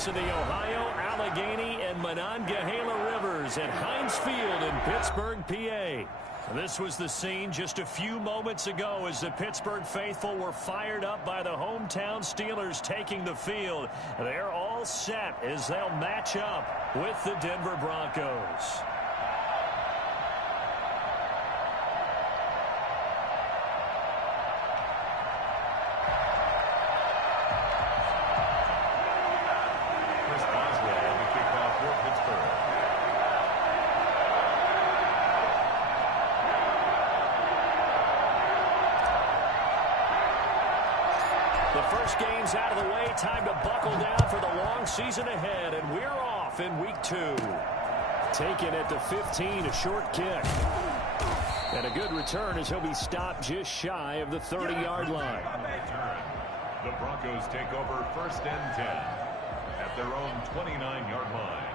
moments in the Ohio, Allegheny, and Monongahela Rivers at Heinz Field in Pittsburgh, PA. This was the scene just a few moments ago as the Pittsburgh faithful were fired up by the hometown Steelers taking the field. They're all set as they'll match up with the Denver Broncos. The first game's out of the way. Time to buckle down for the long season ahead, and we're off in week 2. Taken at the 15, a short kick. And a good return as he'll be stopped just shy of the 30-yard line. The Broncos take over 1st and 10 at their own 29-yard line.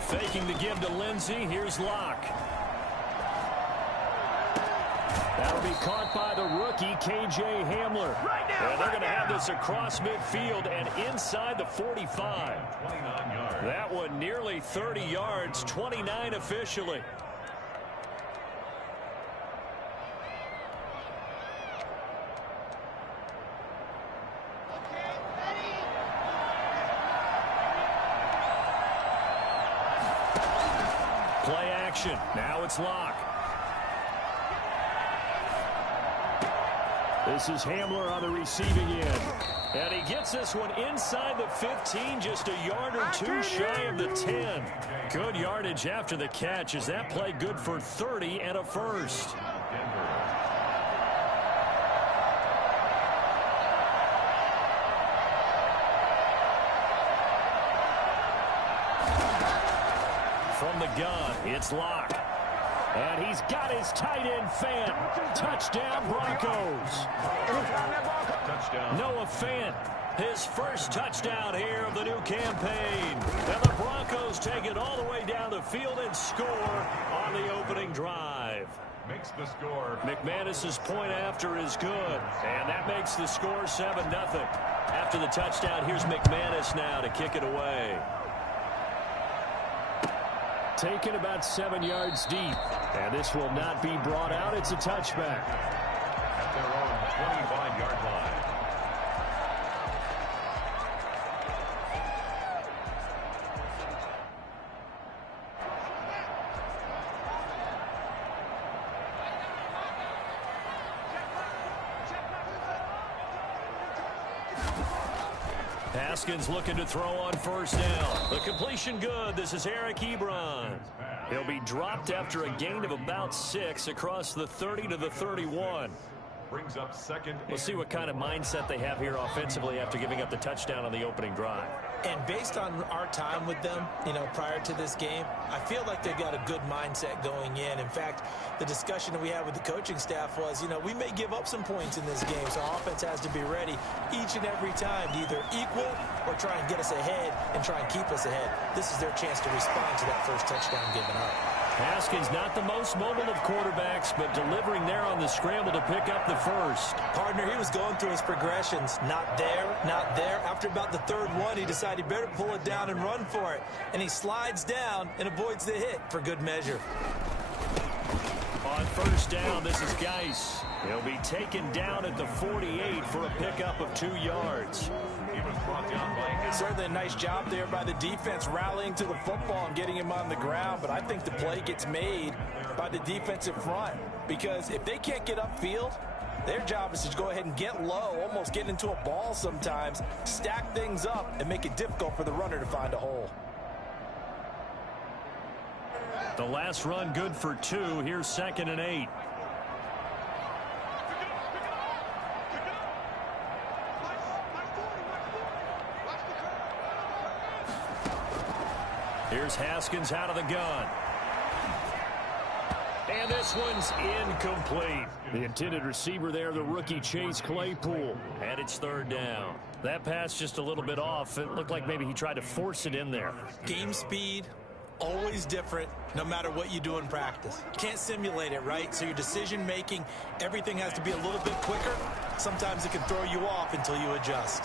Faking the give to Lindsey. Here's Locke. That'll be caught by the rookie, K.J. Hamler. And they're going to have this across midfield and inside the 45. 29 yards. That one nearly 30 yards, 29 officially. Play action. Now it's Locke. This is Hamler on the receiving end. And he gets this one inside the 15, just a yard or two shy of the 10. Good yardage after the catch as that play good for 30 and a first. From the gun, it's Locke. And he's got his tight end Fant. Touchdown, Broncos. Touchdown. Noah Fant, his first touchdown here of the new campaign. And the Broncos take it all the way down the field and score on the opening drive. Makes the score. McManus's point after is good. And that makes the score 7-0. After the touchdown, here's McManus now to kick it away. Taken about 7 yards deep. And this will not be brought out. It's a touchback. At their own 25-yard line. Haskins looking to throw on first down. The completion good. This is Eric Ebron. He'll be dropped after a gain of about 6 across the 30 to the 31. Brings up second. We'll see what kind of mindset they have here offensively after giving up the touchdown on the opening drive. And based on our time with them, prior to this game, I feel like they've got a good mindset going in. In fact, the discussion that we had with the coaching staff was, we may give up some points in this game, so our offense has to be ready each and every time to either equal or try and get us ahead and try and keep us ahead. This is their chance to respond to that first touchdown given up. Haskins not the most mobile of quarterbacks, but delivering there on the scramble to pick up the first. Partner, he was going through his progressions. Not there, not there. After about the third one, he decided he better pull it down and run for it. And he slides down and avoids the hit for good measure. On first down, this is Geis. He'll be taken down at the 48 for a pickup of 2 yards. He was brought down by Certainly a nice job there by the defense rallying to the football and getting him on the ground, but I think the play gets made by the defensive front because if they can't get upfield, their job is to go ahead and get low, almost get into a ball sometimes, stack things up, and make it difficult for the runner to find a hole. The last run good for 2. Here's 2nd and 8. Here's Haskins out of the gun. And this one's incomplete. The intended receiver there, the rookie Chase Claypool. And it's 3rd down. That pass just a little bit off. It looked like maybe he tried to force it in there. Game speed, always different, no matter what you do in practice. Can't simulate it, right? So your decision making, everything has to be a little bit quicker. Sometimes it can throw you off until you adjust.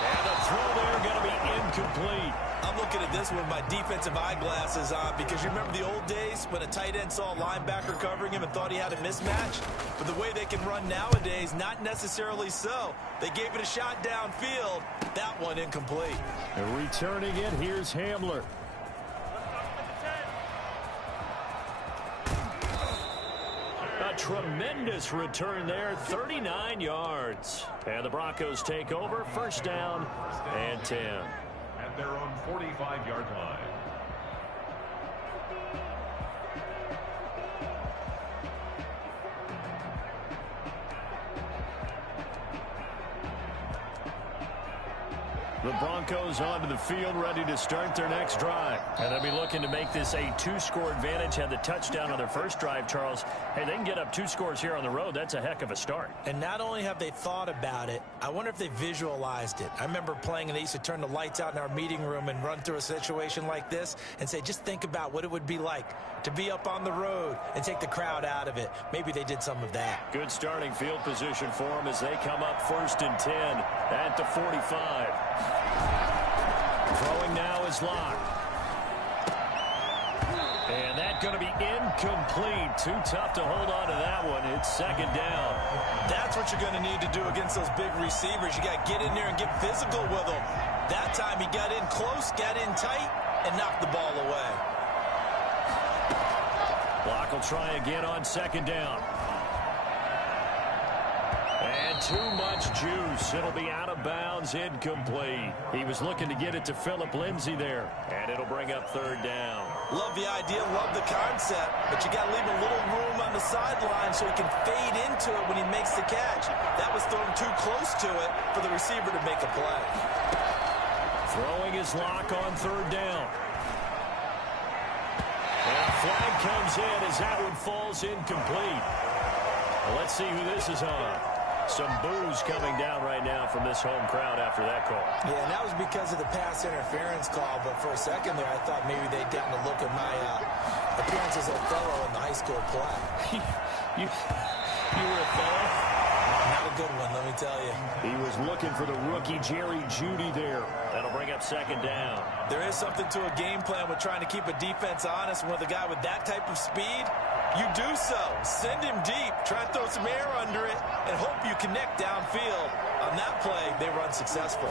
And the throw there going to be incomplete. I'm looking at this with my defensive eyeglasses on because you remember the old days when a tight end saw a linebacker covering him and thought he had a mismatch? But the way they can run nowadays, not necessarily so. They gave it a shot downfield. That one incomplete. And returning it, here's Hamler. A tremendous return there, 39 yards. And the Broncos take over, 1st down and 10. At their own 45-yard line. The Broncos onto the field, ready to start their next drive. And they'll be looking to make this a 2-score advantage. Had the touchdown on their first drive, Charles. Hey, they can get up 2 scores here on the road. That's a heck of a start. And not only have they thought about it, I wonder if they visualized it. I remember playing and they used to turn the lights out in our meeting room and run through a situation like this and say, just think about what it would be like to be up on the road and take the crowd out of it. Maybe they did some of that. Good starting field position for them as they come up 1st and 10 at the 45. Throwing now is Locke. And that's going to be incomplete. Too tough to hold on to that one. It's 2nd down. That's what you're going to need to do against those big receivers. You got to get in there and get physical with them. That time he got in close, got in tight, and knocked the ball away. Locke will try again on 2nd down. And too much juice. It'll be out of bounds, incomplete. He was looking to get it to Phillip Lindsay there. And it'll bring up 3rd down. Love the idea, love the concept, but you got to leave a little room on the sideline so he can fade into it when he makes the catch. That was thrown too close to it for the receiver to make a play. Throwing his Locke on 3rd down. And a flag comes in as that one falls incomplete. Well, let's see who this is on. Some boos coming down right now from this home crowd after that call. Yeah, and that was because of the pass interference call, but for a second there, I thought maybe they'd gotten a look at my appearance as Othello in the high school play. you were Othello? Not a good one, let me tell you. He was looking for the rookie Jerry Jeudy there. That'll bring up 2nd down. There is something to a game plan with trying to keep a defense honest. With a guy with that type of speed, you do so. Send him deep, try and throw some air under it, and hope you connect downfield. On that play, they run successful.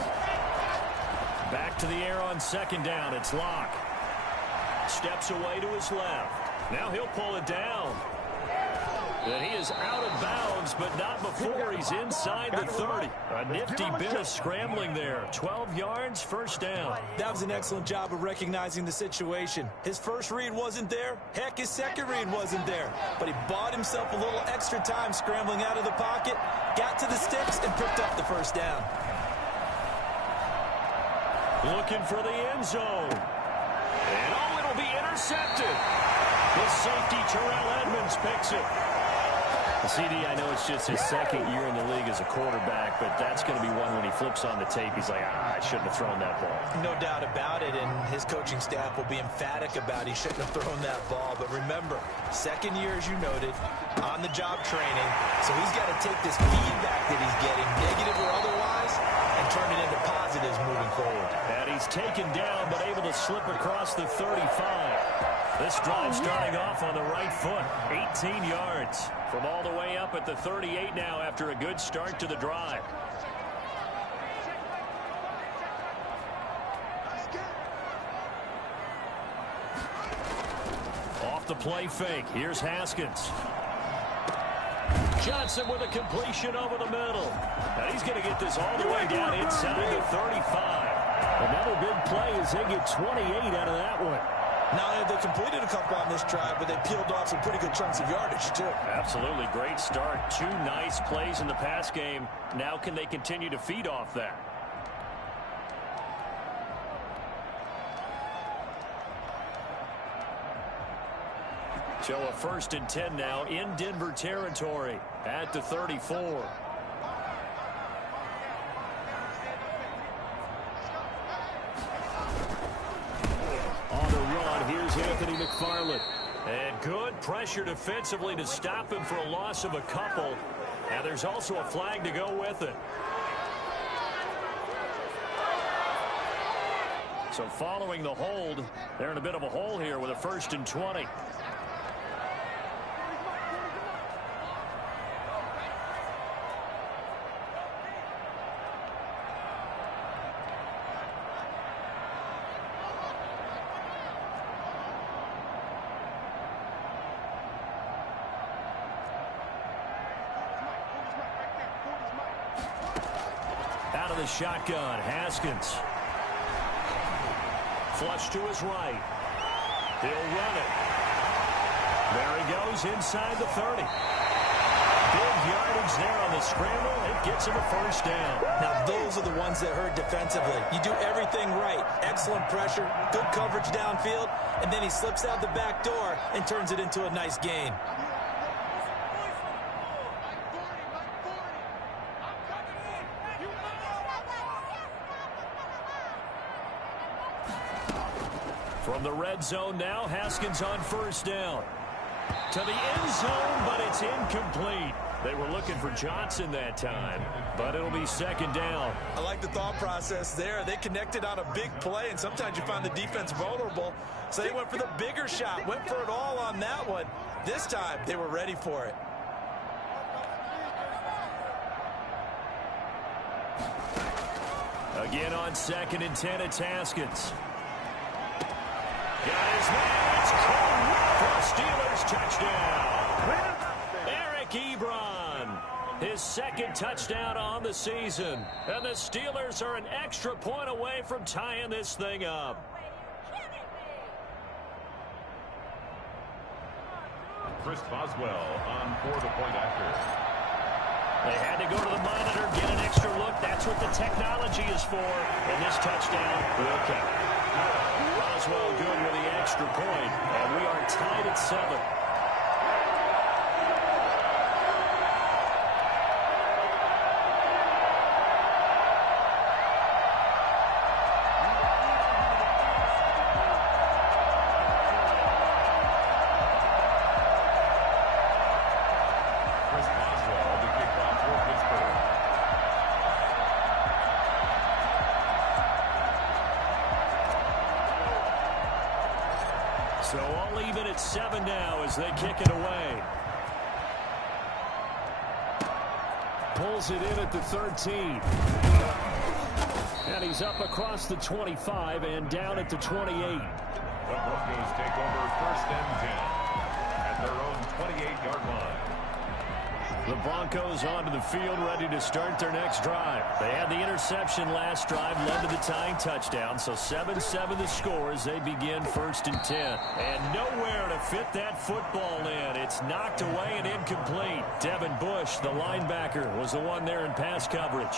Back to the air on 2nd down. It's Locke. Steps away to his left. Now he'll pull it down. And he is out of bounds, but not before he's inside the 30. A nifty bit of scrambling there. 12 yards, 1st down. That was an excellent job of recognizing the situation. His first read wasn't there. Heck, his second read wasn't there. But he bought himself a little extra time scrambling out of the pocket, got to the sticks, and picked up the 1st down. Looking for the end zone. And it'll be intercepted. The safety, Terrell Edmonds, picks it. CD, I know it's just his 2nd year in the league as a quarterback, but that's going to be one when he flips on the tape, he's like, I shouldn't have thrown that ball. No doubt about it, and his coaching staff will be emphatic about he shouldn't have thrown that ball. But remember, 2nd year, as you noted, on-the-job training, so he's got to take this feedback that he's getting, negative or otherwise, and turn it into positives moving forward. And he's taken down, but able to slip across the 35. This drive starting off on the right foot, 18 yards. From all the way up at the 38 now after a good start to the drive. Off the play fake. Here's Haskins. Johnson with a completion over the middle. And he's going to get this all the way down inside the 35. Another big play as they get 28 out of that one. Not only have they completed a couple on this drive, but they peeled off some pretty good chunks of yardage, too. Absolutely. Great start. 2 nice plays in the pass game. Now can they continue to feed off that? So a 1st and 10 now in Denver territory at the 34. On the run, here's Anthony McFarland. And good pressure defensively to stop him for a loss of a couple. And there's also a flag to go with it. So following the hold, they're in a bit of a hole here with a 1st and 20. Out of the shotgun, Haskins. Flush to his right. He'll run it. There he goes inside the 30. Big yardage there on the scramble. It gets him a 1st down. Now, those are the ones that hurt defensively. You do everything right. Excellent pressure, good coverage downfield, and then he slips out the back door and turns it into a nice gain. From the red zone now, Haskins on 1st down. To the end zone, but it's incomplete. They were looking for Johnson that time, but it'll be 2nd down. I like the thought process there. They connected on a big play, and sometimes you find the defense vulnerable. So they went for the bigger shot, went for it all on that one. This time, they were ready for it. Again on 2nd and 10, it's Haskins. Got his man, it's caught for a Steelers touchdown. Eric Ebron, his 2nd touchdown on the season. And the Steelers are an extra point away from tying this thing up. Chris Boswell on for the point after. They had to go to the monitor, get an extra look. That's what the technology is for. And this touchdown will count. Boswell good with the extra point, and we are tied at 7. Chris Boswell, the kickoff for Pittsburgh. So all even at 7 now as they kick it away. Pulls it in at the 13. And he's up across the 25 and down at the 28. The Broncos take over 1st and 10 at their own 28-yard line. The Broncos onto the field, ready to start their next drive. They had the interception last drive, led to the tying touchdown. So 7-7 the score as they begin 1st and 10. And nowhere to fit that football in. It's knocked away and incomplete. Devin Bush, the linebacker, was the one there in pass coverage.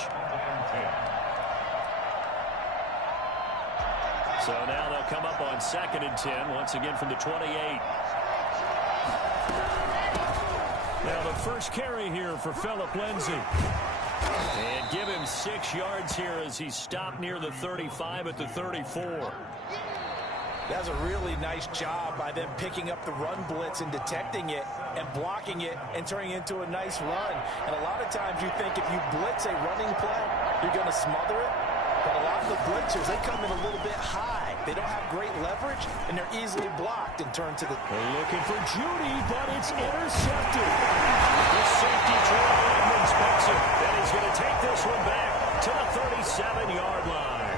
So now they'll come up on 2nd and 10, once again from the 28. Now the first carry here for Phillip Lindsay. And give him 6 yards here as he stopped near the 35 at the 34. That's a really nice job by them picking up the run blitz and detecting it and blocking it and turning it into a nice run. And a lot of times you think if you blitz a running play, you're going to smother it. But a lot of the blitzers, they come in a little bit high. They don't have great leverage, and they're easily blocked and turned to the... They're looking for Judy, but it's intercepted. The safety, Troy Edmonds, picks it. And he's going to take this one back to the 37-yard line.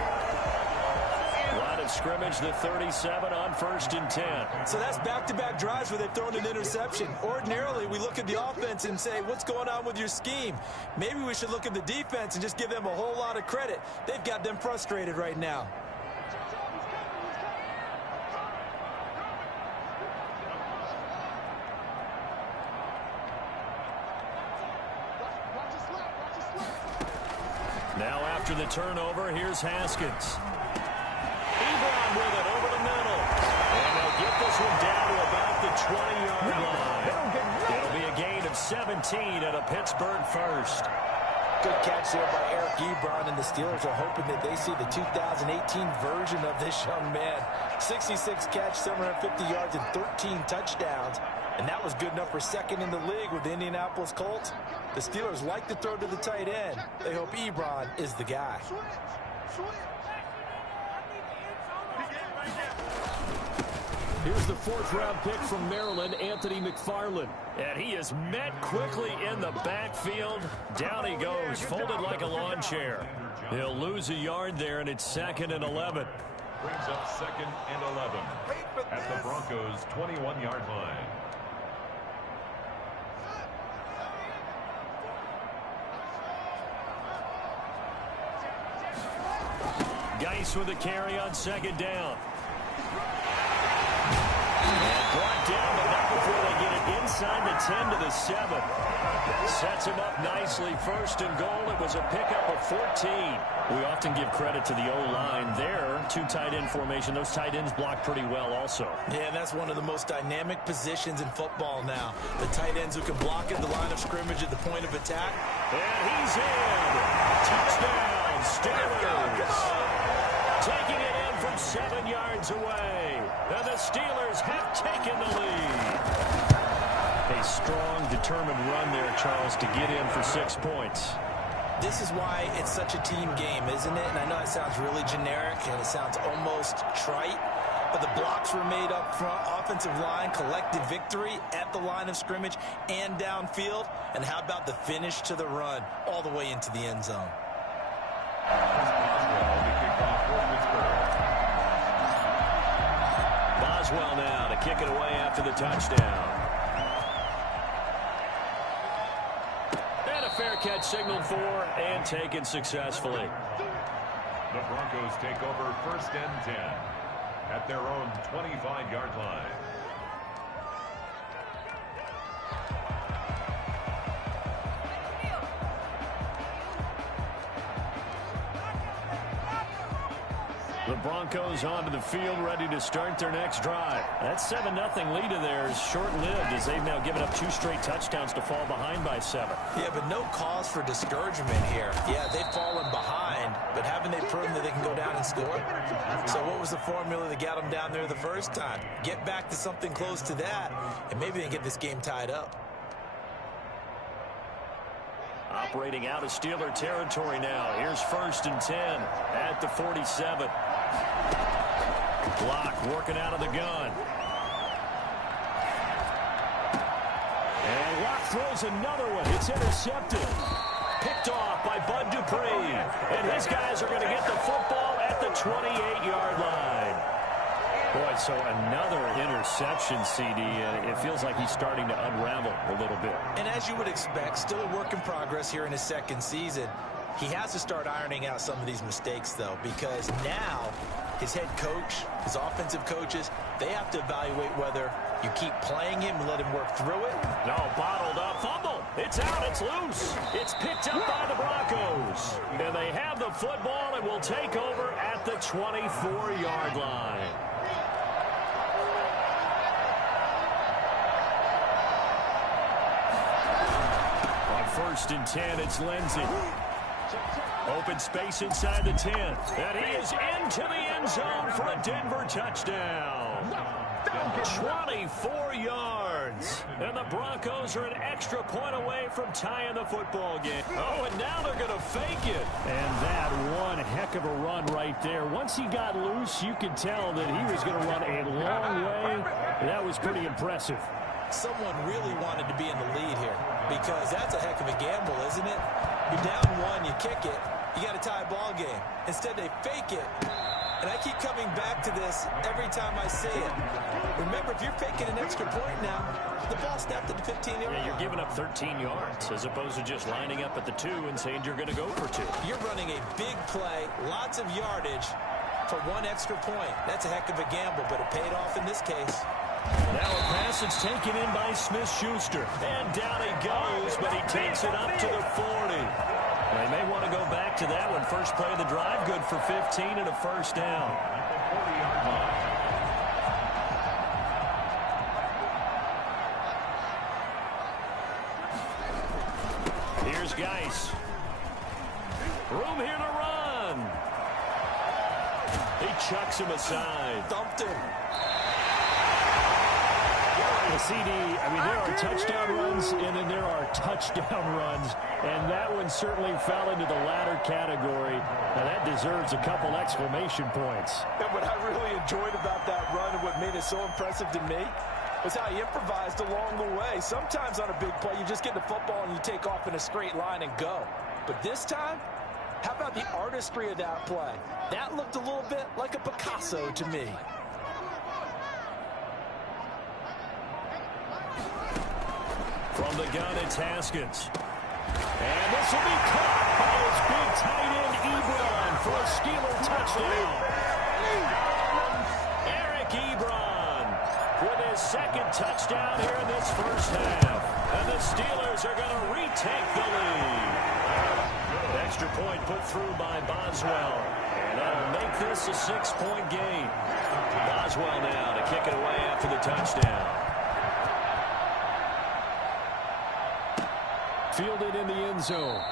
Line of scrimmage, the 37 on 1st and 10. So that's back-to-back drives where they've thrown an interception. Ordinarily, we look at the offense and say, what's going on with your scheme? Maybe we should look at the defense and just give them a whole lot of credit. They've got them frustrated right now. Now after the turnover, here's Haskins. Ebron with it over the middle. And they'll get this one down to about the 20-yard line. It'll be a gain of 17 and a Pittsburgh first. Good catch there by Eric Ebron, and the Steelers are hoping that they see the 2018 version of this young man. 66 catch, 750 yards, and 13 touchdowns. And that was good enough for second in the league with the Indianapolis Colts. The Steelers like to throw to the tight end. They hope Ebron is the guy. Here's the fourth-round pick from Maryland, Anthony McFarland. And he is met quickly in the backfield. Down he goes, folded like a lawn chair. He'll lose a yard there, and it's 2nd and 11. Brings up 2nd and 11 at the Broncos' 21-yard line. Geis with a carry on 2nd down. And brought down, but not before they get it inside the 10 to the 7. Sets him up nicely. 1st and goal. It was a pickup of 14. We often give credit to the O-line there. 2 tight end formation. Those tight ends block pretty well also. Yeah, and that's one of the most dynamic positions in football now. The tight ends who can block at the line of scrimmage at the point of attack. And he's in. Touchdown, Steelers. Taking it in from 7 yards away. And the Steelers have taken the lead. A strong, determined run there, Charles, to get in for 6 points. This is why it's such a team game, isn't it? And I know it sounds really generic and it sounds almost trite, but the blocks were made up front, offensive line, collected victory at the line of scrimmage and downfield. And how about the finish to the run all the way into the end zone? Boswell now to kick it away after the touchdown. And a fair catch signaled for and taken successfully. The Broncos take over 1st and 10 at their own 25-yard line. The Broncos onto the field, ready to start their next drive. That 7-0 lead of theirs is short-lived as they've now given up 2 straight touchdowns to fall behind by 7. Yeah, but no cause for discouragement here. Yeah, they've fallen behind, but haven't they proven that they can go down and score? So what was the formula that got them down there the first time? Get back to something close to that, and maybe they can get this game tied up. Operating out of Steeler territory now. Here's 1st and 10 at the 47. Block working out of the gun. And Locke throws another one. It's intercepted. Picked off by Bud Dupree. And his guys are going to get the football at the 28-yard line. Boy, so another interception, CD, and it feels like he's starting to unravel a little bit. And as you would expect, still a work in progress here in his 2nd season. He has to start ironing out some of these mistakes, though, because now his head coach, his offensive coaches, they have to evaluate whether you keep playing him and let him work through it. No, bottled up. Fumble. It's out. It's loose. It's picked up by the Broncos. And they have the football and will take over at the 24-yard line. On 1st and 10, it's Lindsey. Open space inside the 10. And he is into the end zone for a Denver touchdown. 24 yards. And the Broncos are an extra point away from tying the football game. Oh, and now they're going to fake it. And that one heck of a run right there. Once he got loose, you could tell that he was going to run a long way. That was pretty impressive. Someone really wanted to be in the lead here because that's a heck of a gamble, isn't it? You're down 1, you kick it, you got a tie ball game. Instead, they fake it. And I keep coming back to this every time I see it. Remember, if you're faking an extra point now, the ball snapped at the 15-yard line. Yeah, you're giving up 13 yards as opposed to just lining up at the 2 and saying you're going to go for 2. You're running a big play, lots of yardage for 1 extra point. That's a heck of a gamble, but it paid off in this case. Now a pass is taken in by Smith-Schuster. And down he goes, but he takes it up to the 40. They may want to go back back to that one. First play of the drive, good for 15 and a first down. Here's Geis. Room here to run. He chucks him aside. Dumped him. The CD, I mean, there are touchdown runs, and then there are touchdown runs, and that one certainly fell into the latter category. Now, that deserves a couple exclamation points. And what I really enjoyed about that run and what made it so impressive to me was how he improvised along the way. Sometimes on a big play, you just get the football and you take off in a straight line and go. But this time, how about the artistry of that play? That looked a little bit like a Picasso to me. From the gun, it's Haskins. And this will be caught by his big tight end, Ebron, for a Steeler touchdown. Eric Ebron with his second touchdown here in this first half. And the Steelers are going to retake the lead. Extra point put through by Boswell. And that'll make this a 6-point game. Boswell now to kick it away after the touchdown. Fielded in the end zone.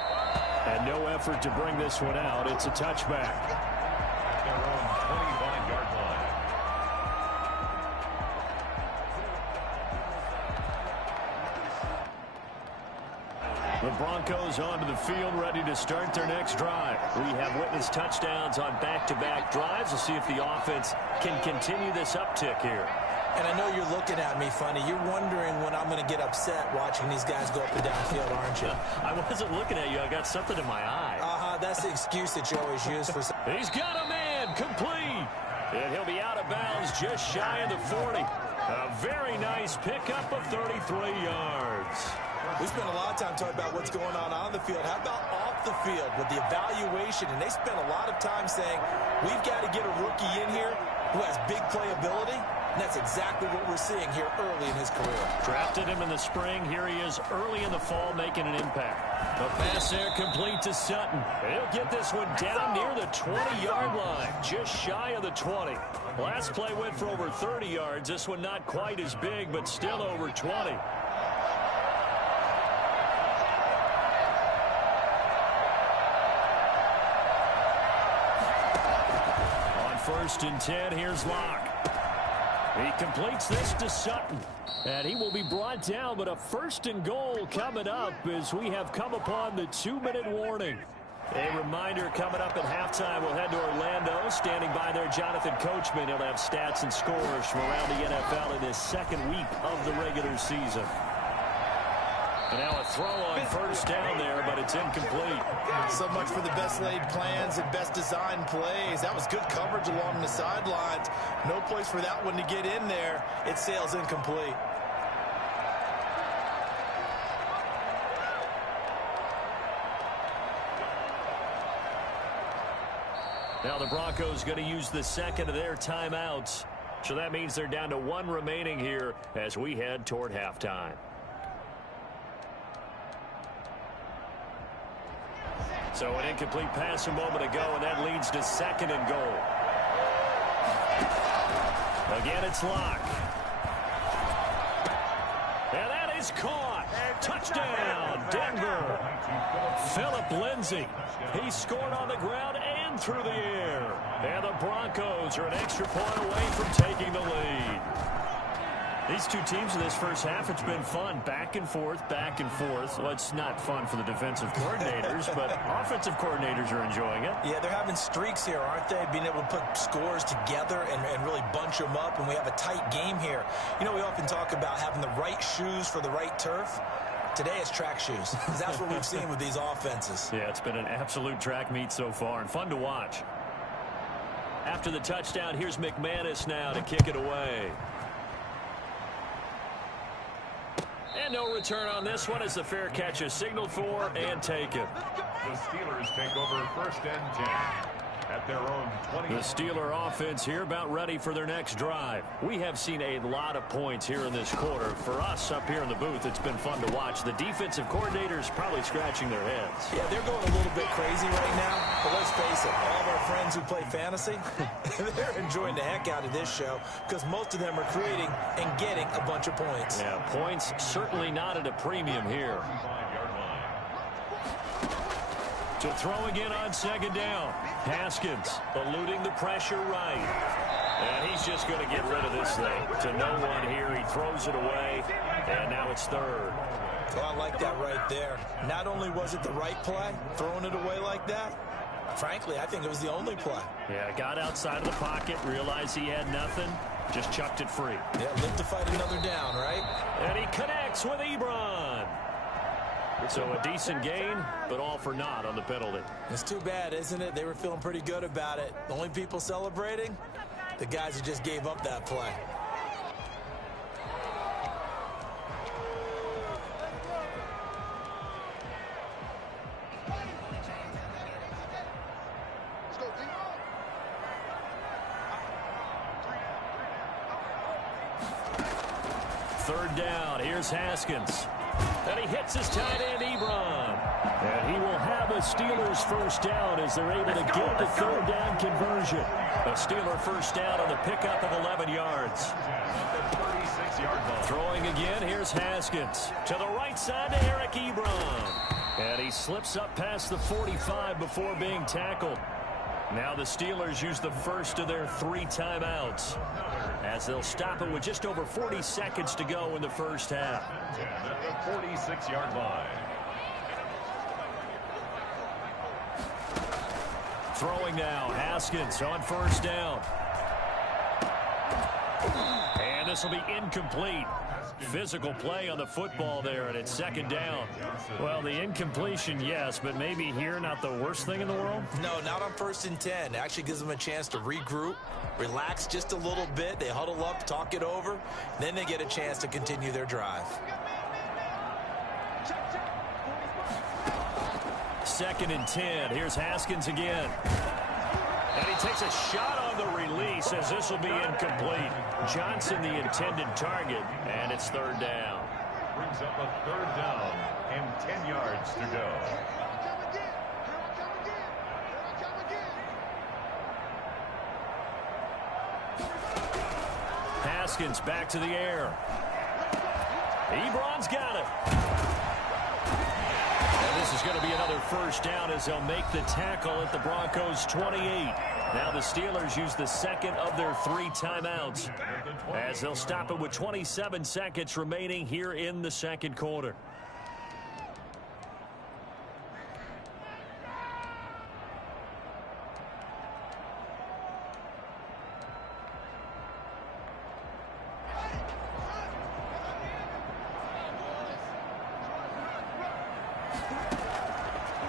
And no effort to bring this one out. It's a touchback. Their own 25-yard line. The Broncos onto the field, ready to start their next drive. We have witnessed touchdowns on back-to-back drives. We'll see if the offense can continue this uptick here. And I know you're looking at me funny. You're wondering when I'm going to get upset watching these guys go up and down the field, aren't you? I wasn't looking at you. I got something in my eye. That's the excuse that you always use for... He's got a man, complete. And he'll be out of bounds just shy of the 40. A very nice pickup of 33 yards. We spent a lot of time talking about what's going on the field. How about off the field with the evaluation? And they spent a lot of time saying, we've got to get a rookie in here who has big playability. And that's exactly what we're seeing here early in his career. Drafted him in the spring. Here he is early in the fall making an impact. The pass there complete to Sutton. He'll get this one down near the 20-yard line, just shy of the 20. Last play went for over 30 yards. This one not quite as big, but still over 20. On 1st and 10, here's Locke. He completes this to Sutton, and he will be brought down, but a 1st and goal coming up as we have come upon the 2-minute warning. A reminder coming up at halftime, we'll head to Orlando. Standing by there, Jonathan Coachman. He'll have stats and scores from around the NFL in his second week of the regular season. And now a throw on 1st down there, but it's incomplete. So much for the best laid plans and best designed plays. That was good coverage along the sidelines. No place for that one to get in there. It sails incomplete. Now the Broncos going to use the second of their timeouts. So that means they're down to 1 remaining here as we head toward halftime. So an incomplete pass a moment ago, and that leads to 2nd and goal. Again, it's Locke. And that is caught. Touchdown, Denver. Philip Lindsay. He scored on the ground and through the air. And the Broncos are an extra point away from taking the lead. These two teams in this first half, it's been fun. Back and forth, back and forth. Well, it's not fun for the defensive coordinators, but offensive coordinators are enjoying it. Yeah, they're having streaks here, aren't they? Being able to put scores together and really bunch them up, and we have a tight game here. You know, we often talk about having the right shoes for the right turf. Today it's track shoes. That's what we've seen with these offenses. Yeah, it's been an absolute track meet so far, and fun to watch. After the touchdown, here's McManus now to kick it away. And no return on this one as the fair catch is signaled for and taken. The Steelers take over 1st and 10 at their own 20. The Steeler offense here about ready for their next drive. We have seen a lot of points here in this quarter. For us up here in the booth, it's been fun to watch. The defensive coordinators probably scratching their heads. Yeah, they're going a little bit crazy right now. But let's face it, all of our friends who play fantasy, they're enjoying the heck out of this show because most of them are creating and getting a bunch of points. Yeah, points certainly not at a premium here. To throw again on second down. Haskins eluding the pressure right. And he's just going to get rid of this thing. To no one here. He throws it away. And now it's third. Oh, I like that right there. Not only was it the right play, throwing it away like that, frankly, I think it was the only play. Yeah, got outside of the pocket, realized he had nothing, just chucked it free. Yeah, live to fight another down, right? And he connects with Ebron. So a decent gain, but all for naught on the penalty. It's too bad, isn't it? They were feeling pretty good about it. The only people celebrating, the guys who just gave up that play. Third down, here's Haskins. And he hits his tight end, Ebron. And he will have a Steelers first down as they're able to get the third down conversion. A Steeler first down on the pickup of 11 yards. 36-yard line. Throwing again, here's Haskins. To the right side to Eric Ebron. And he slips up past the 45 before being tackled. Now the Steelers use the first of their 3 timeouts as they'll stop it with just over 40 seconds to go in the first half. At the 46-yard line. Throwing now, Haskins on first down. And this will be incomplete. Physical play on the football there, and it's second down. Well, the incompletion, yes, but maybe here not the worst thing in the world? No, not on 1st and 10. It actually gives them a chance to regroup, relax just a little bit. They huddle up, talk it over. Then they get a chance to continue their drive. 2nd and 10. Here's Haskins again. And he takes a shot on the release as this will be incomplete. Johnson the intended target, and it's third down. Brings up a third down and 10 yards to go. Haskins back to the air. Ebron's got it. And this is going to be another first down as they'll make the tackle at the Broncos 28. Now the Steelers use the second of their 3 timeouts as they'll stop it with 27 seconds remaining here in the second quarter.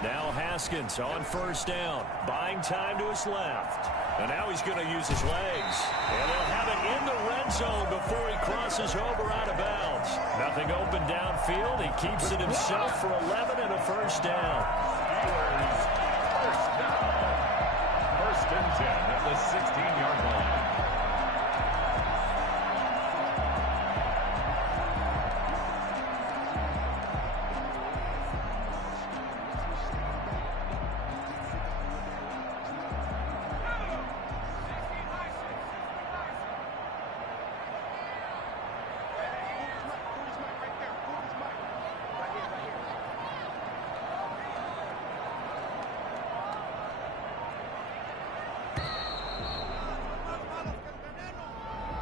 Now Haskins on first down, buying time to his left. And now he's going to use his legs. And they'll have it in the red zone before he crosses over out of bounds. Nothing open downfield. He keeps it himself for 11 and a first down. Steelers first down. 1st and 10 at the 16-yard line.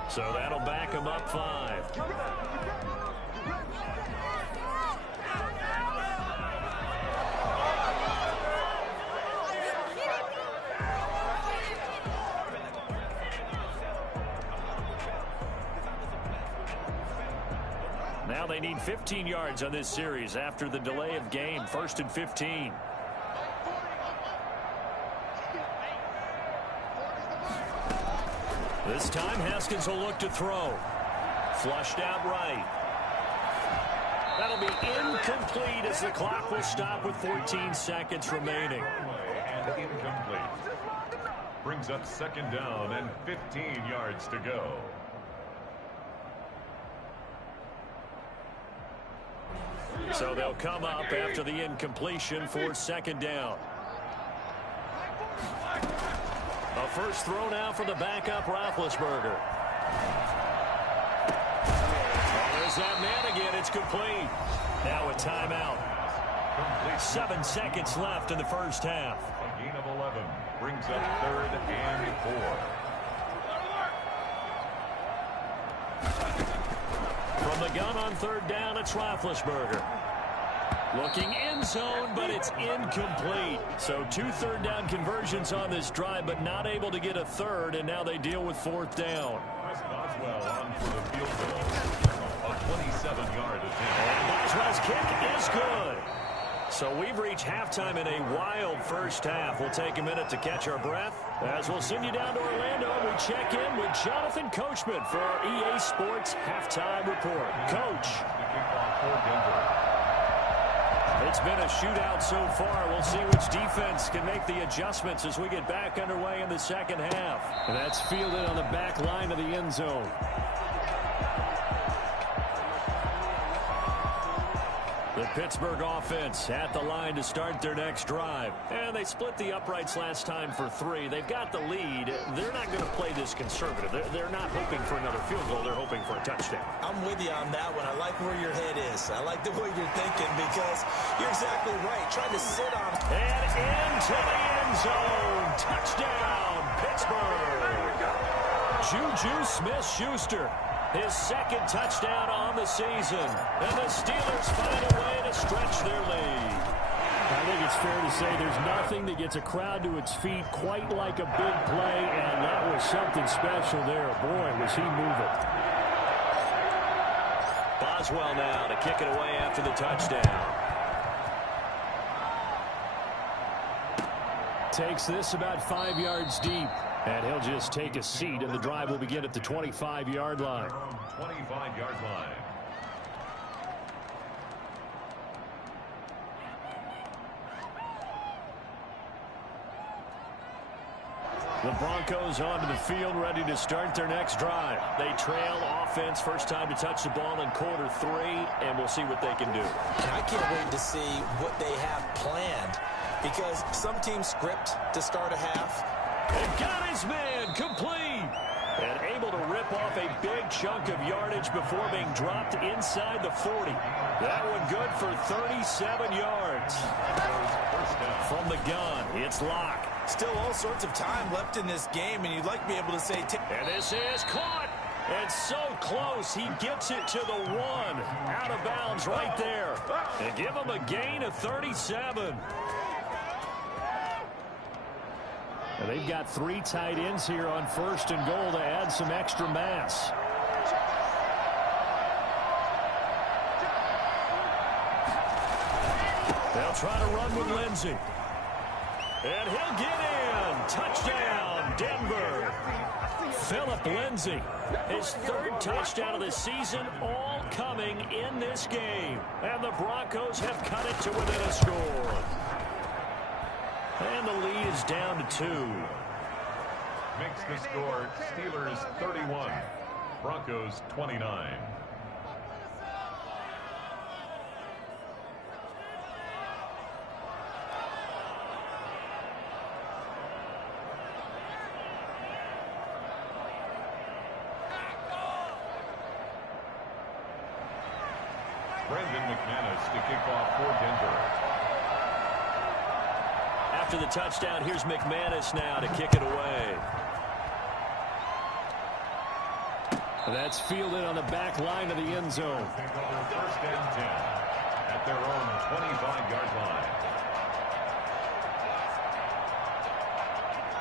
So that'll back him up 5. Now they need 15 yards on this series after the delay of game. 1st and 15. This time, Haskins will look to throw. Flushed out right. That'll be incomplete as the clock will stop with 14 seconds remaining. And incomplete. Brings up second down and 15 yards to go. So they'll come up after the incompletion for second down. A first throw now for the backup Roethlisberger. There's that man again. It's complete. Now a timeout. 7 seconds left in the first half. A gain of 11 brings up third and 4. From the gun on third down, it's Roethlisberger. Looking end zone, but it's incomplete. So 2 third-down conversions on this drive, but not able to get a third, and now they deal with fourth down. Boswell on for the field goal. A 27-yard attempt. And Boswell's kick is good. So we've reached halftime in a wild first half. We'll take a minute to catch our breath as we'll send you down to Orlando and we check in with Jonathan Coachman for our EA Sports Halftime Report. Coach. The kickoff for Denver. It's been a shootout so far. We'll see which defense can make the adjustments as we get back underway in the second half. And that's fielded on the back line of the end zone. The Pittsburgh offense at the line to start their next drive. And they split the uprights last time for 3. They've got the lead. They're not going to play this conservative. They're not hoping for another field goal. They're hoping for a touchdown. I'm with you on that one. I like where your head is. I like the way you're thinking because you're exactly right. Trying to sit on. And into the end zone. Touchdown, Pittsburgh. Juju Smith-Schuster. His second touchdown on the season. And the Steelers find a way to stretch their lead. I think it's fair to say there's nothing that gets a crowd to its feet quite like a big play, and that was something special there. Boy, was he moving. Boswell now to kick it away after the touchdown. Takes this about 5 yards deep. And he'll just take a seat, and the drive will begin at the 25-yard line. 25-yard line. The Broncos onto the field, ready to start their next drive. They trail offense, first time to touch the ball in quarter 3, and we'll see what they can do. And I can't wait to see what they have planned because some teams script to start a half. And got his man complete. And able to rip off a big chunk of yardage before being dropped inside the 40. That one good for 37 yards. From the gun, it's Locke. Still all sorts of time left in this game, and you'd like to be able to say... And this is caught. And so close, he gets it to the 1. Out of bounds right there. And give him a gain of 37. And they've got 3 tight ends here on first and goal to add some extra mass. They'll try to run with Lindsey. And he'll get in. Touchdown, Denver. Philip Lindsey, his 3rd touchdown of the season, all coming in this game. And the Broncos have cut it to within a score. And the lead is down to 2. Makes the score Steelers 31, Broncos 29. Brandon McManus to kick off for Denver. After the touchdown, here's McManus now to kick it away. That's fielded on the back line of the end zone. First and 10 at their own 25-yard line.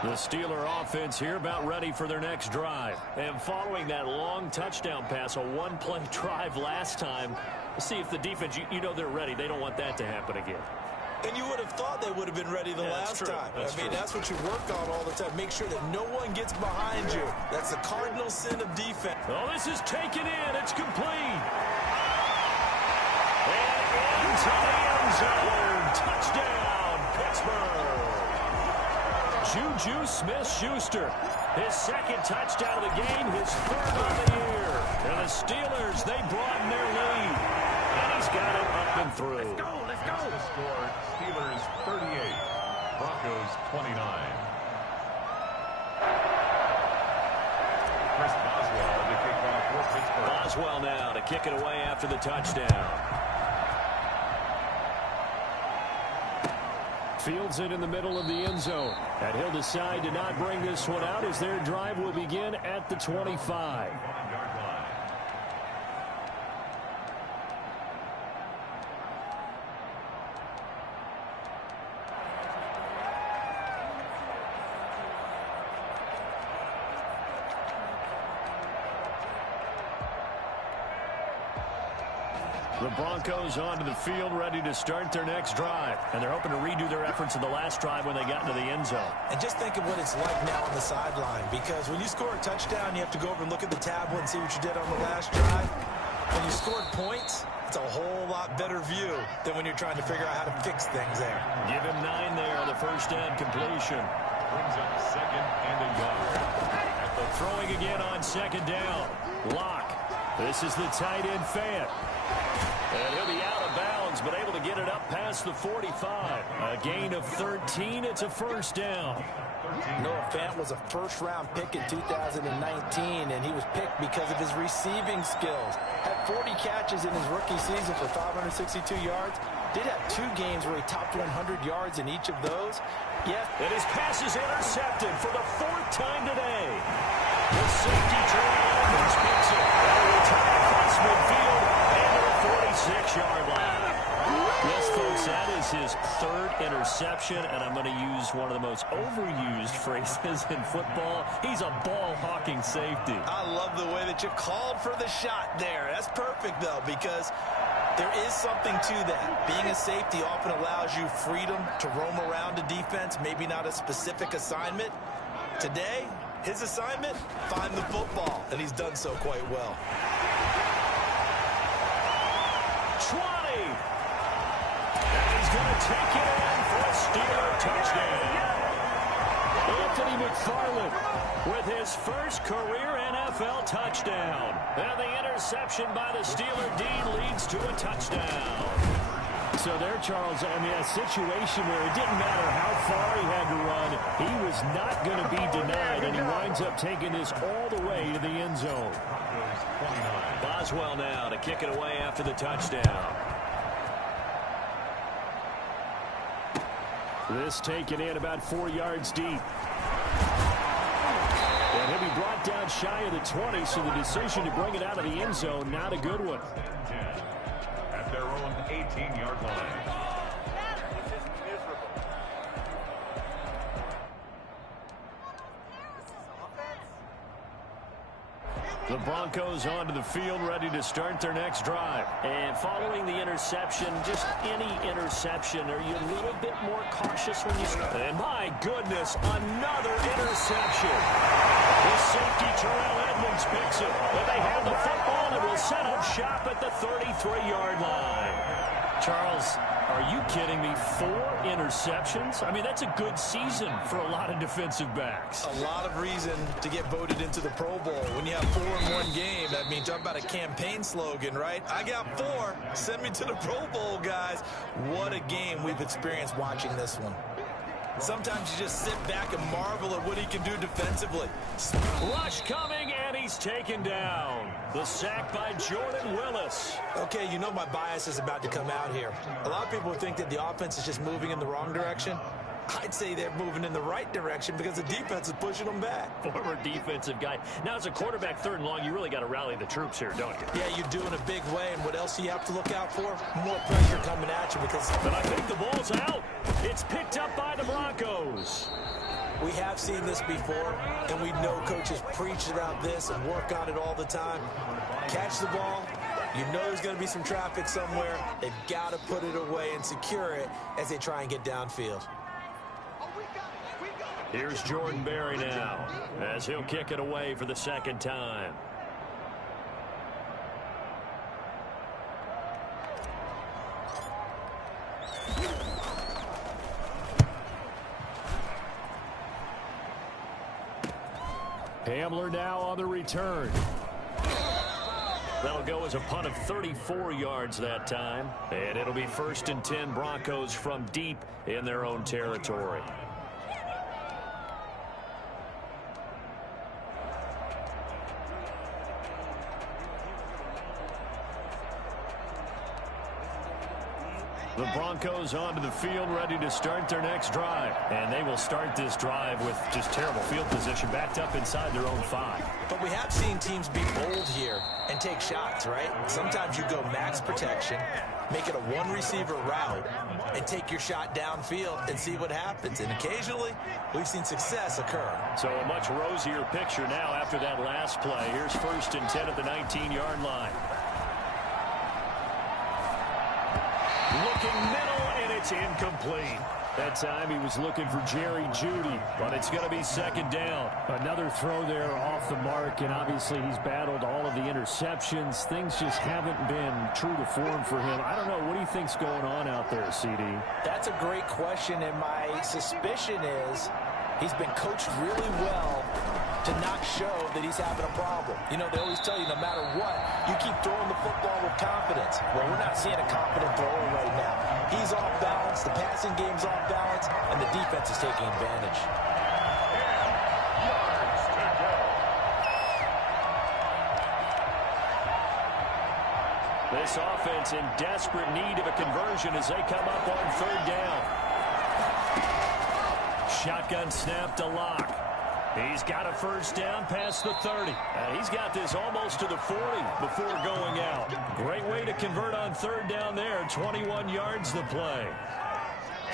The Steeler offense here about ready for their next drive. And following that long touchdown pass, a one-play drive last time, let's see if the defense, you know they're ready. They don't want that to happen again. And you would have thought they would have been ready the last time. That's what you work on all the time. Make sure that no one gets behind you. That's the cardinal sin of defense. Oh, this is taken in. It's complete. And into the end zone. Touchdown, Pittsburgh. Juju Smith-Schuster. His second touchdown of the game, his third of the year. And the Steelers, they broaden their lead. And he's got it up and through. Let's go. The score, Steelers 38, Broncos 29. Chris Boswell to kick off for Pittsburgh. Boswell now to kick it away after the touchdown. Fields it in the middle of the end zone. And he'll decide to not bring this one out as their drive will begin at the 25. The Broncos onto the field, ready to start their next drive. And they're hoping to redo their efforts in the last drive when they got into the end zone. And just think of what it's like now on the sideline, because when you score a touchdown, you have to go over and look at the tablet and see what you did on the last drive. When you scored points, it's a whole lot better view than when you're trying to figure out how to fix things there. Give him 9 there on the first down completion. Brings up second and a yard. Throwing again on second down. Locke. This is the tight end Fant. And he'll be out of bounds, but able to get it up past the 45. A gain of 13. It's a first down. Noah Fant was a first-round pick in 2019, and he was picked because of his receiving skills. Had 40 catches in his rookie season for 562 yards. Did have 2 games where he topped 100 yards in each of those. Yes. And his pass is intercepted for the 4th time today. The safety Terrell Edmunds picks it. They'll return across midfield and to the 46-yard line. Yes, folks, that is his 3rd interception, and I'm going to use one of the most overused phrases in football. He's a ball-hawking safety. I love the way that you called for the shot there. That's perfect, though, because there is something to that. Being a safety often allows you freedom to roam around a defense, maybe not a specific assignment. Today, his assignment, find the football, and he's done so quite well. 20. And he's going to take it in for a Steeler touchdown. Anthony McFarland with his first career NFL touchdown. And the interception by the Steeler D leads to a touchdown. So there, Charles, I mean, a situation where it didn't matter how far he had to run, he was not going to be denied, and he winds up taking this all the way to the end zone. Boswell now to kick it away after the touchdown. This taken in about 4 yards deep. And he'll be brought down shy of the 20, so the decision to bring it out of the end zone, not a good one. At their own 18-yard line. The Broncos onto the field, ready to start their next drive. And following the interception, just any interception, are you a little bit more cautious when you start? And my goodness, another interception. The safety Terrell Edmunds picks it. But they have the football and will set up shop at the 33-yard line. Charles, are you kidding me? 4 interceptions? I mean, that's a good season for a lot of defensive backs. A lot of reason to get voted into the Pro Bowl. When you have 4 in one game, that means talk about a campaign slogan, right? I got 4. Send me to the Pro Bowl, guys. What a game we've experienced watching this one. Sometimes you just sit back and marvel at what he can do defensively. Rush coming, and he's taken down. The sack by Jordan Willis. Okay, you know my bias is about to come out here. A lot of people think that the offense is just moving in the wrong direction. I'd say they're moving in the right direction because the defense is pushing them back. Former defensive guy. Now, as a quarterback 3rd and long, you really got to rally the troops here, don't you? Yeah, you do in a big way. And what else do you have to look out for? More pressure coming at you because... But I think the ball's out. It's picked up by the Broncos. We have seen this before, and we know coaches preach about this and work on it all the time. Catch the ball. You know there's going to be some traffic somewhere. They've got to put it away and secure it as they try and get downfield. Here's Jordan Berry now as he'll kick it away for the 2nd time. Hamler now on the return. That'll go as a punt of 34 yards that time. And it'll be 1st and 10 Broncos from deep in their own territory. The Broncos onto the field, ready to start their next drive. And they will start this drive with just terrible field position, backed up inside their own 5. But we have seen teams be bold here and take shots, right? Sometimes you go max protection, make it a one-receiver route, and take your shot downfield and see what happens. And occasionally, we've seen success occur. So a much rosier picture now after that last play. Here's 1st and 10 at the 19-yard line. Looking middle, and it's incomplete. That time he was looking for Jerry Jeudy, but it's going to be 2nd down. Another throw there off the mark, and obviously he's battled all of the interceptions. Things just haven't been true to form for him. I don't know. What do you think's going on out there, CD? That's a great question, and my suspicion is he's been coached really well to not show that he's having a problem. You know, they always tell you no matter what, you keep throwing the football with confidence. Well, we're not seeing a confident thrower right now. He's off balance, the passing game's off balance, and the defense is taking advantage. Yards to go. This offense in desperate need of a conversion as they come up on 3rd down. Shotgun snap to Locke. He's got a 1st down past the 30. He's got this almost to the 40 before going out. Great way to convert on 3rd down there. 21 yards the play.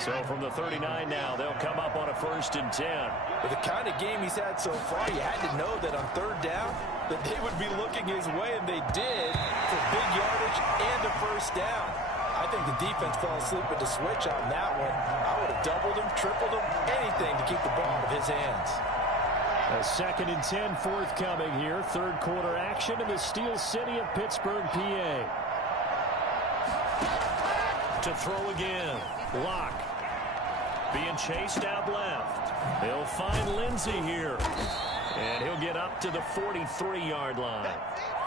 So from the 39 now, they'll come up on a 1st and 10. With the kind of game he's had so far, you had to know that on 3rd down, that they would be looking his way, and they did, for big yardage and a 1st down. I think the defense fell asleep with the switch on that one. I would have doubled him, tripled him, anything to keep the ball out of his hands. A 2nd and 10 forthcoming here. 3rd quarter action in the Steel City of Pittsburgh, PA. To throw again. Locke. Being chased out left. They'll find Lindsey here. And he'll get up to the 43-yard line.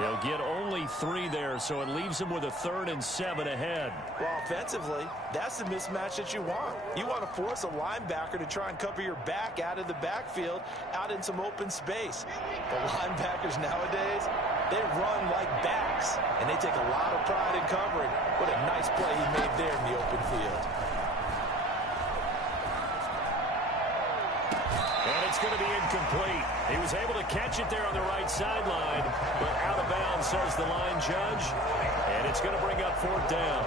They'll get only 3 there, so it leaves him with a 3rd and 7 ahead. Well, offensively, that's the mismatch that you want. You want to force a linebacker to try and cover your back out of the backfield, out in some open space. The linebackers nowadays, they run like backs, and they take a lot of pride in covering. What a nice play he made there in the open field. And it's going to be incomplete. He was able to catch it there on the right sideline, but out of bounds, says the line judge. And it's going to bring up 4th down.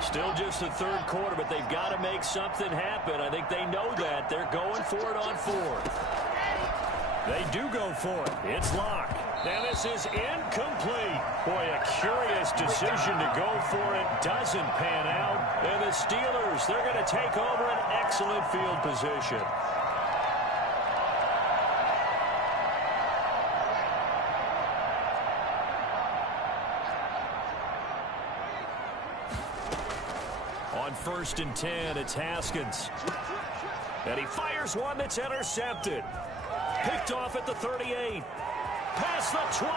Still just the 3rd quarter, but they've got to make something happen. I think they know that. They're going for it on 4th. They do go for it. It's Locke. Now this is incomplete. Boy, a curious decision to go for it. Doesn't pan out. And the Steelers, they're going to take over an excellent field position. On 1st and 10, it's Haskins. And he fires one that's intercepted. Picked off at the 38. Past the 20.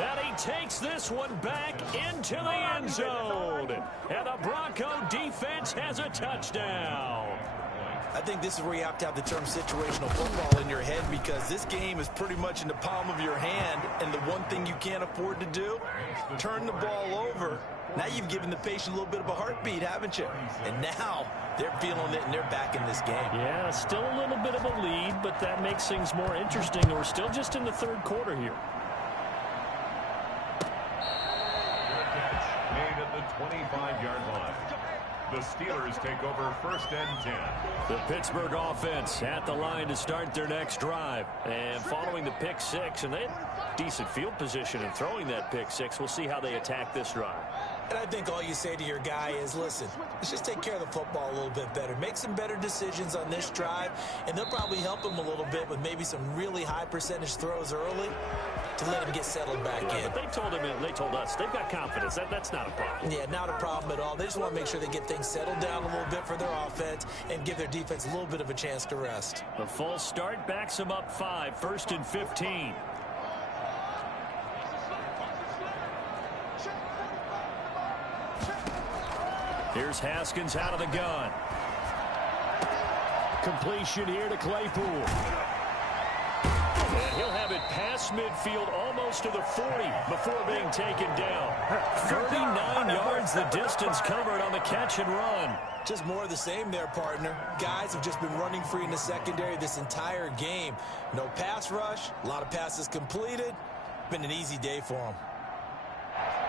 And he takes this one back into the end zone. And the Bronco defense has a touchdown. I think this is where you have to have the term situational football in your head, because this game is pretty much in the palm of your hand, and the one thing you can't afford to do, turn the ball over. Now you've given the patient a little bit of a heartbeat, haven't you? And now they're feeling it, and they're back in this game. Yeah, still a little bit of a lead, but that makes things more interesting. We're still just in the 3rd quarter here. Catch made at the 25-yard line. The Steelers take over 1st and 10. The Pittsburgh offense at the line to start their next drive. And following the pick 6, and they had decent field position in throwing that pick 6. We'll see how they attack this drive. And I think all you say to your guy is, listen, let's just take care of the football a little bit better. Make some better decisions on this drive, and they'll probably help him a little bit with maybe some really high percentage throws early to let him get settled back in. But they told us they've got confidence. That's not a problem. Yeah, not a problem at all. They just want to make sure they get things settled down a little bit for their offense and give their defense a little bit of a chance to rest. The false start backs them up 5, 1st and 15. Here's Haskins out of the gun. Completion here to Claypool. And he'll have it past midfield almost to the 40 before being taken down. 39 yards the distance covered on the catch and run. Just more of the same there, partner. Guys have just been running free in the secondary this entire game. No pass rush, a lot of passes completed. Been an easy day for them.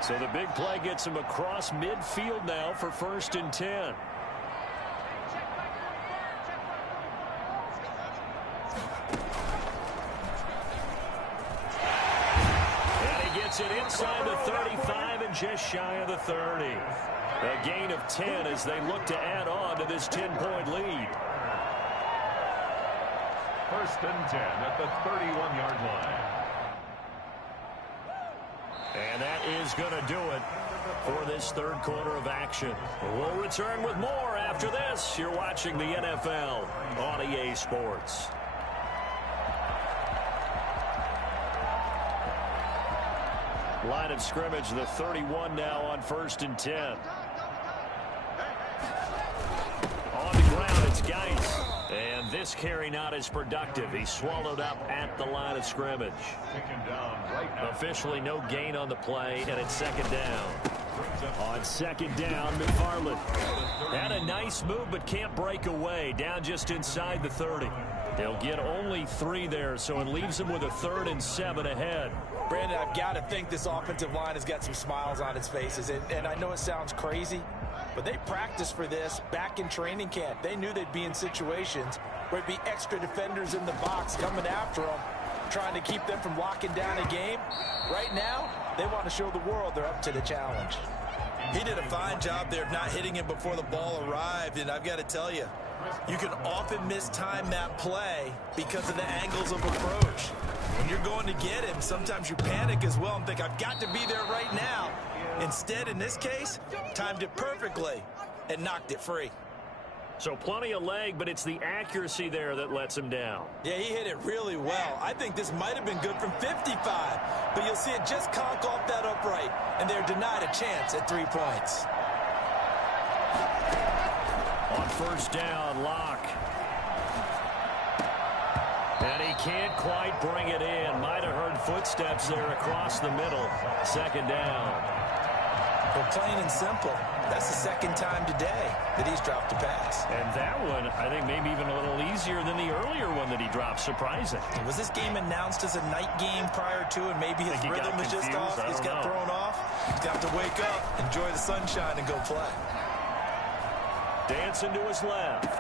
So the big play gets him across midfield now for 1st and 10. And he gets it inside the 35 and just shy of the 30. A gain of 10 as they look to add on to this 10-point lead. 1st and 10 at the 31-yard line. And that is going to do it for this third quarter of action. We'll return with more after this. You're watching the NFL on EA Sports. Line of scrimmage, the 31 now on 1st and 10. On the ground, it's Geis. And this carry not as productive. He's swallowed up at the line of scrimmage. Officially no gain on the play, and it's 2nd down. On 2nd down, McFarland had a nice move but can't break away. Down just inside the 30. They'll get only 3 there, so it leaves them with a 3rd and 7 ahead. Brandon, I've got to think this offensive line has got some smiles on its faces. And I know it sounds crazy, but they practiced for this back in training camp. They knew they'd be in situations where it'd be extra defenders in the box coming after them, trying to keep them from locking down a game. Right now, they want to show the world they're up to the challenge. He did a fine job there of not hitting him before the ball arrived, and I've got to tell you, you can often mistime that play because of the angles of approach. When you're going to get him, sometimes you panic as well and think, I've got to be there right now. Instead, in this case, timed it perfectly and knocked it free. So plenty of leg, but it's the accuracy there that lets him down. Yeah, he hit it really well. I think this might have been good from 55, but you'll see it just conk off that upright, and they're denied a chance at 3 points. On 1st down, Locke. And he can't quite bring it in. Might have heard footsteps there across the middle. 2nd down. Well, plain and simple, that's the 2nd time today that he's dropped a pass. And that one, I think, maybe even a little easier than the earlier one that he dropped. Surprising. Was this game announced as a night game prior to, and maybe his rhythm was just off? He's got thrown off. He's got to wake up, enjoy the sunshine, and go play. Dancing to his left.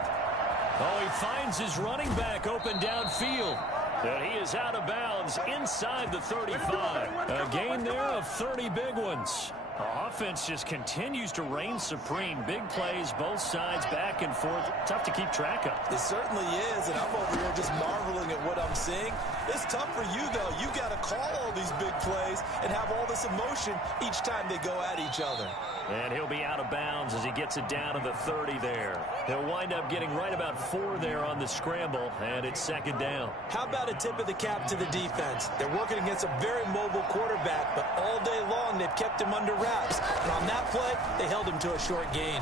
Oh, he finds his running back open downfield. And he is out of bounds inside the 35. A gain there of 30 big ones. The offense just continues to reign supreme. Big plays, both sides, back and forth. Tough to keep track of. It certainly is, and I'm over here just marveling at what I'm seeing. It's tough for you, though. You got to call all these big plays and have all this emotion each time they go at each other. And he'll be out of bounds as he gets it down to the 30 there. He'll wind up getting right about 4 there on the scramble, and it's 2nd down. How about a tip of the cap to the defense? They're working against a very mobile quarterback, but all day long they've kept him under wraps. And on that play, they held him to a short gain.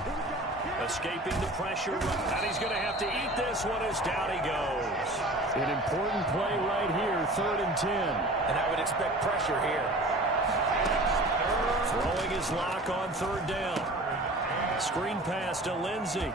Escaping the pressure, and he's going to have to eat this one as down he goes. An important play right here, 3rd and 10. And I would expect pressure here. Throwing his lock on 3rd down. Screen pass to Lindsey.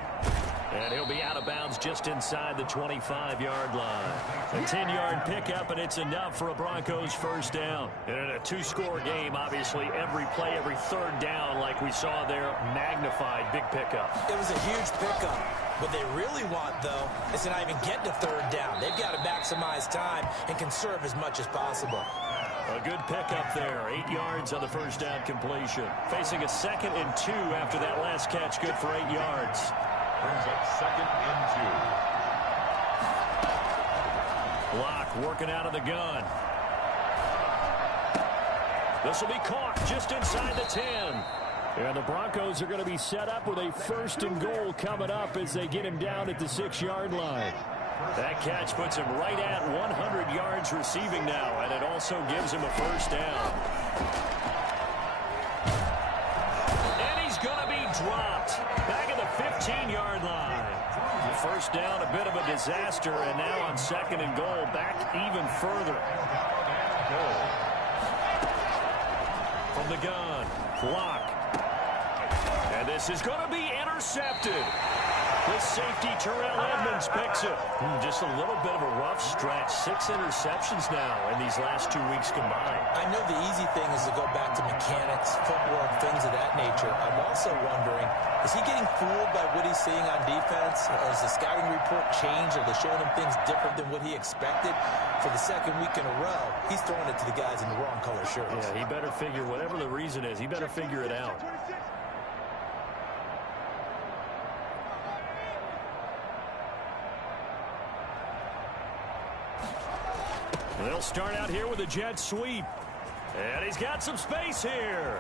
And he'll be out of bounds just inside the 25-yard line. A 10-yard pickup, and it's enough for a Broncos 1st down. And in a 2-score game, obviously, every play, every 3rd down, like we saw there, magnified. Big pickup. It was a huge pickup. What they really want, though, is to not even get to 3rd down. They've got to maximize time and conserve as much as possible. A good pickup there. 8 yards on the 1st down completion. Facing a 2nd and 2 after that last catch. Good for 8 yards. Brings up 2nd and 2. Locke working out of the gun. This will be caught just inside the 10. And the Broncos are going to be set up with a 1st and goal coming up as they get him down at the 6-yard line. That catch puts him right at 100 yards receiving now, and it also gives him a 1st down. And he's going to be dropped back at the 15-yard line. 1st down, a bit of a disaster, and now on 2nd and goal, back even further. From the gun, Locke. And this is going to be intercepted. The safety, Terrell Edmonds, picks it. Just a little bit of a rough stretch. 6 interceptions now in these last 2 weeks combined. I know the easy thing is to go back to mechanics, footwork, things of that nature. I'm also wondering, is he getting fooled by what he's seeing on defense? Has the scouting report changed? Are they showing him things different than what he expected? For the 2nd week in a row, he's throwing it to the guys in the wrong color shirts. Yeah, he better figure, whatever the reason is, he better figure it out. They'll start out here with a jet sweep. And he's got some space here.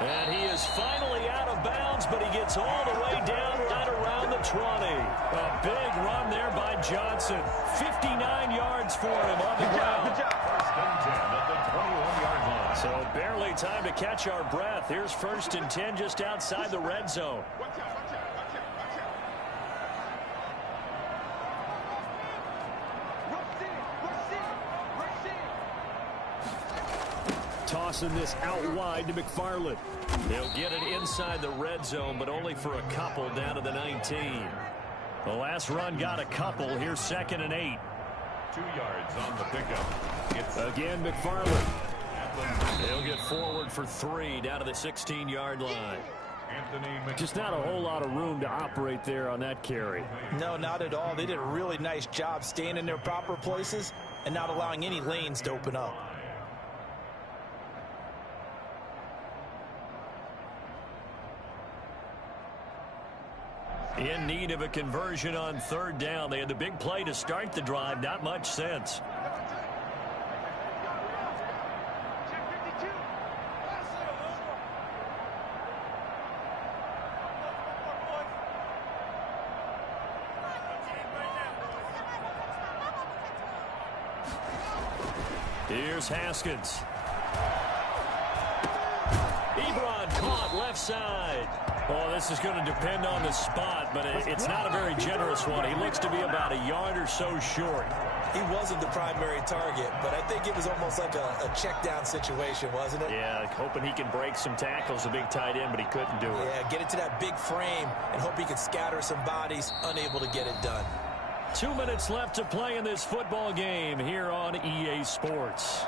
And he is finally out of bounds, but he gets all the way down right around the 20. A big run there by Johnson. 59 yards for him on the ground. Good job. 1st and 10 at the 21-yard line. So barely time to catch our breath. Here's 1st and 10 just outside the red zone. Tossing this out wide to McFarland. They'll get it inside the red zone, but only for a couple down to the 19. The last run got a couple. Here's 2nd and 8. 2 yards on the pickup. Again, McFarland. They'll get forward for 3 down to the 16-yard line. Just not a whole lot of room to operate there on that carry. No, not at all. They did a really nice job staying in their proper places and not allowing any lanes to open up. In need of a conversion on 3rd down. They had the big play to start the drive. Not much sense. Here's Haskins. Ebron caught left side. Oh, this is going to depend on the spot, but it's not a very generous one. He looks to be about a yard or so short. He wasn't the primary target, but I think it was almost like a check down situation, wasn't it? Yeah, hoping he can break some tackles, a big tight end, but he couldn't do it. Yeah, get it to that big frame and hope he can scatter some bodies, unable to get it done. 2 minutes left to play in this football game here on EA Sports.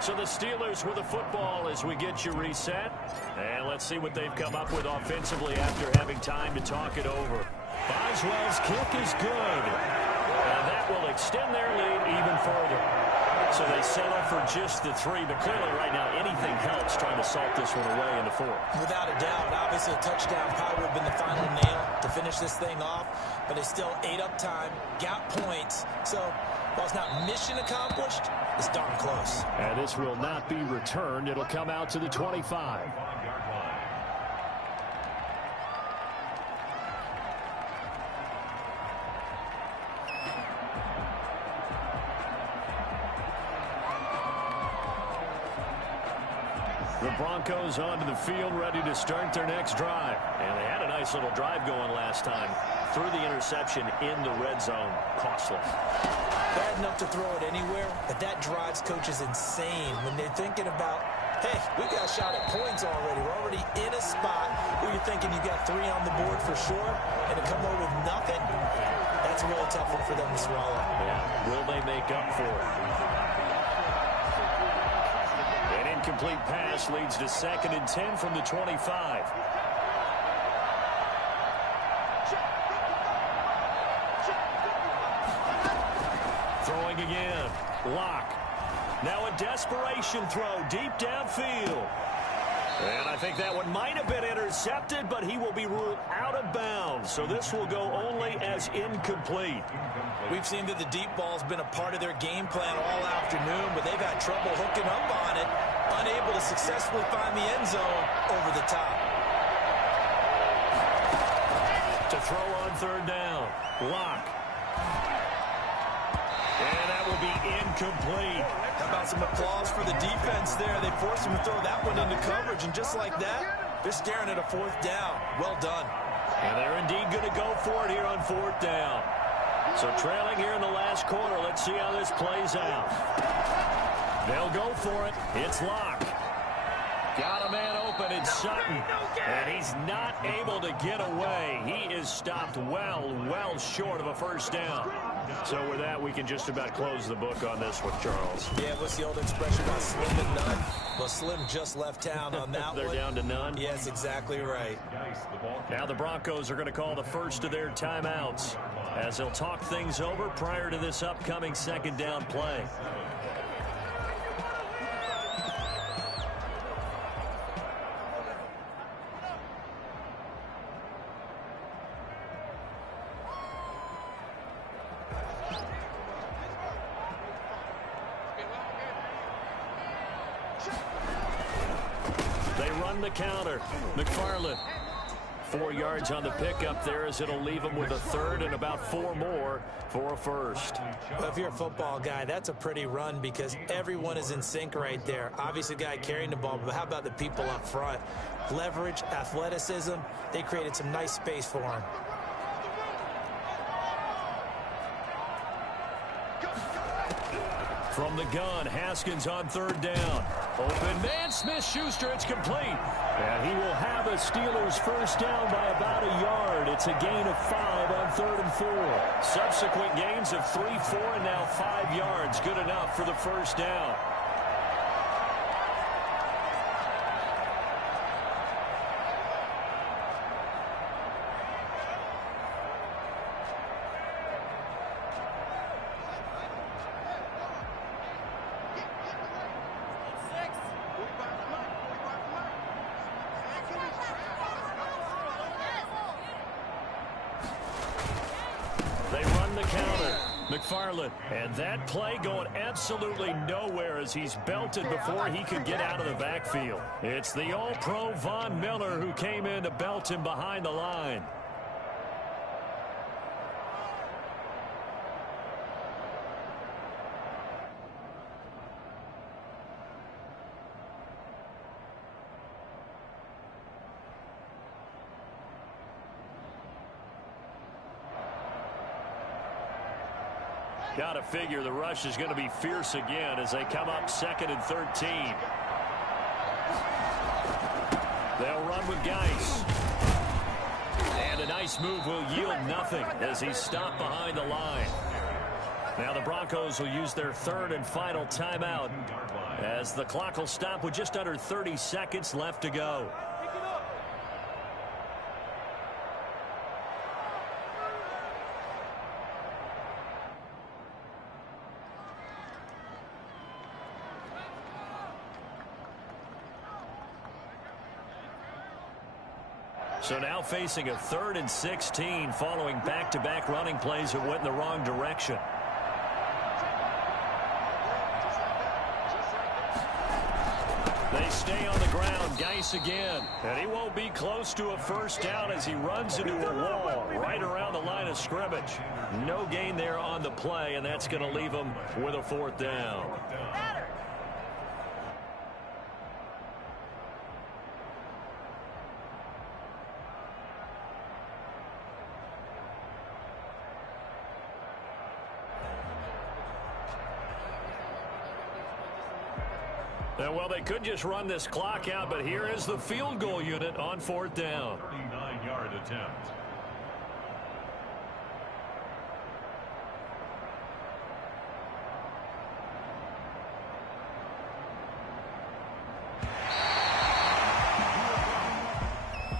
So the Steelers with the football as we get you reset. And let's see what they've come up with offensively after having time to talk it over. Boswell's kick is good. And that will extend their lead even further. So they settle for just the 3. But clearly right now anything helps trying to salt this one away in the 4th. Without a doubt. Obviously a touchdown probably would have been the final nail to finish this thing off. But they still ate up time, got points. So while it's not mission accomplished, it's darn close. And this will not be returned. It'll come out to the 25. The Broncos onto the field, ready to start their next drive. And they had a nice little drive going last time. Threw the interception in the red zone. Costless. Bad enough to throw it anywhere, but that drives coaches insane when they're thinking about, hey, we got a shot at points already. We're already in a spot where you're thinking you got 3 on the board for sure, and to come over with nothing, that's a really tough one for them to swallow. Yeah. Will they make up for it? An incomplete pass leads to 2nd and 10 from the 25. Throwing again. Locke. Now a desperation throw deep downfield. And I think that one might have been intercepted, but he will be ruled out of bounds. So this will go only as incomplete. We've seen that the deep ball's been a part of their game plan all afternoon, but they've had trouble hooking up on it, unable to successfully find the end zone over the top. To throw on third down. Lock. And that will be incomplete. How about some applause for the defense there? They forced him to throw that one into coverage, and just like that, they're staring at a fourth down. Well done. And they're indeed going to go for it here on fourth down. So trailing here in the last quarter. Let's see how this plays out. They'll go for it. It's Lock. Got a man open in Sutton. And he's not able to get away. He is stopped well short of a first down. So with that, we can just about close the book on this one, Charles. Yeah, what's the old expression about slim and none? Well, Slim just left town on that They're one. down to none? Yes, exactly right. Now the Broncos are going to call the first of their timeouts as they'll talk things over prior to this upcoming second down play. The counter. McFarland. 4 yards on the pickup there as it'll leave him with a third and about 4 more for a first. Well, if you're a football guy, that's a pretty run because everyone is in sync right there. Obviously, the guy carrying the ball, but how about the people up front? Leverage, athleticism, they created some nice space for him. From the gun, Haskins on third down. Open man, Smith-Schuster, it's complete. And he will have a Steelers first down by about a yard. It's a gain of 5 on 3rd and 4. Subsequent gains of 3, 4, and now 5 yards. Good enough for the first down. McFarland. And that play going absolutely nowhere as he's belted before he could get out of the backfield. It's the All-Pro Von Miller who came in to belt him behind the line. Got to figure the rush is going to be fierce again as they come up 2nd and 13. They'll run with Geis. And a nice move will yield nothing as he's stopped behind the line. Now the Broncos will use their 3rd and final timeout as the clock will stop with just under 30 seconds left to go. So now facing a 3rd and 16 following back-to-back running plays that went in the wrong direction. They stay on the ground. Geis again. And he won't be close to a first down as he runs into a wall right around the line of scrimmage. No gain there on the play, and that's going to leave him with a 4th down. Well, they could just run this clock out, but here is the field goal unit on 4th down. 39-yard attempt.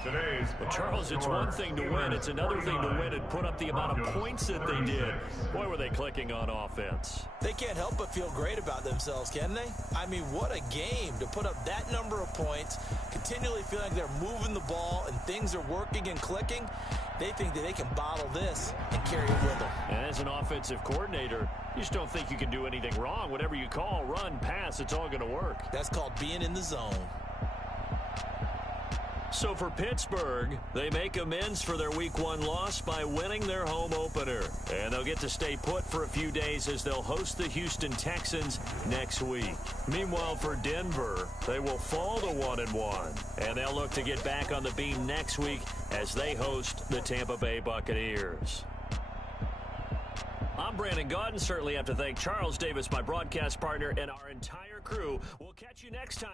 To Today's Well, Charles, it's one thing to win. It's another thing to win and put up the amount of points that they did. Boy, were they clicking on offense. They can't help but feel great about themselves, can they? I mean, what a game to put up that number of points, continually feeling like they're moving the ball and things are working and clicking. They think that they can bottle this and carry it with them. And as an offensive coordinator, you just don't think you can do anything wrong. Whatever you call, run, pass, it's all going to work. That's called being in the zone. So for Pittsburgh, they make amends for their Week 1 loss by winning their home opener. And they'll get to stay put for a few days as they'll host the Houston Texans next week. Meanwhile, for Denver, they will fall to 1-1. And they'll look to get back on the beam next week as they host the Tampa Bay Buccaneers. I'm Brandon Gaudin. Certainly have to thank Charles Davis, my broadcast partner, and our entire crew. We'll catch you next time.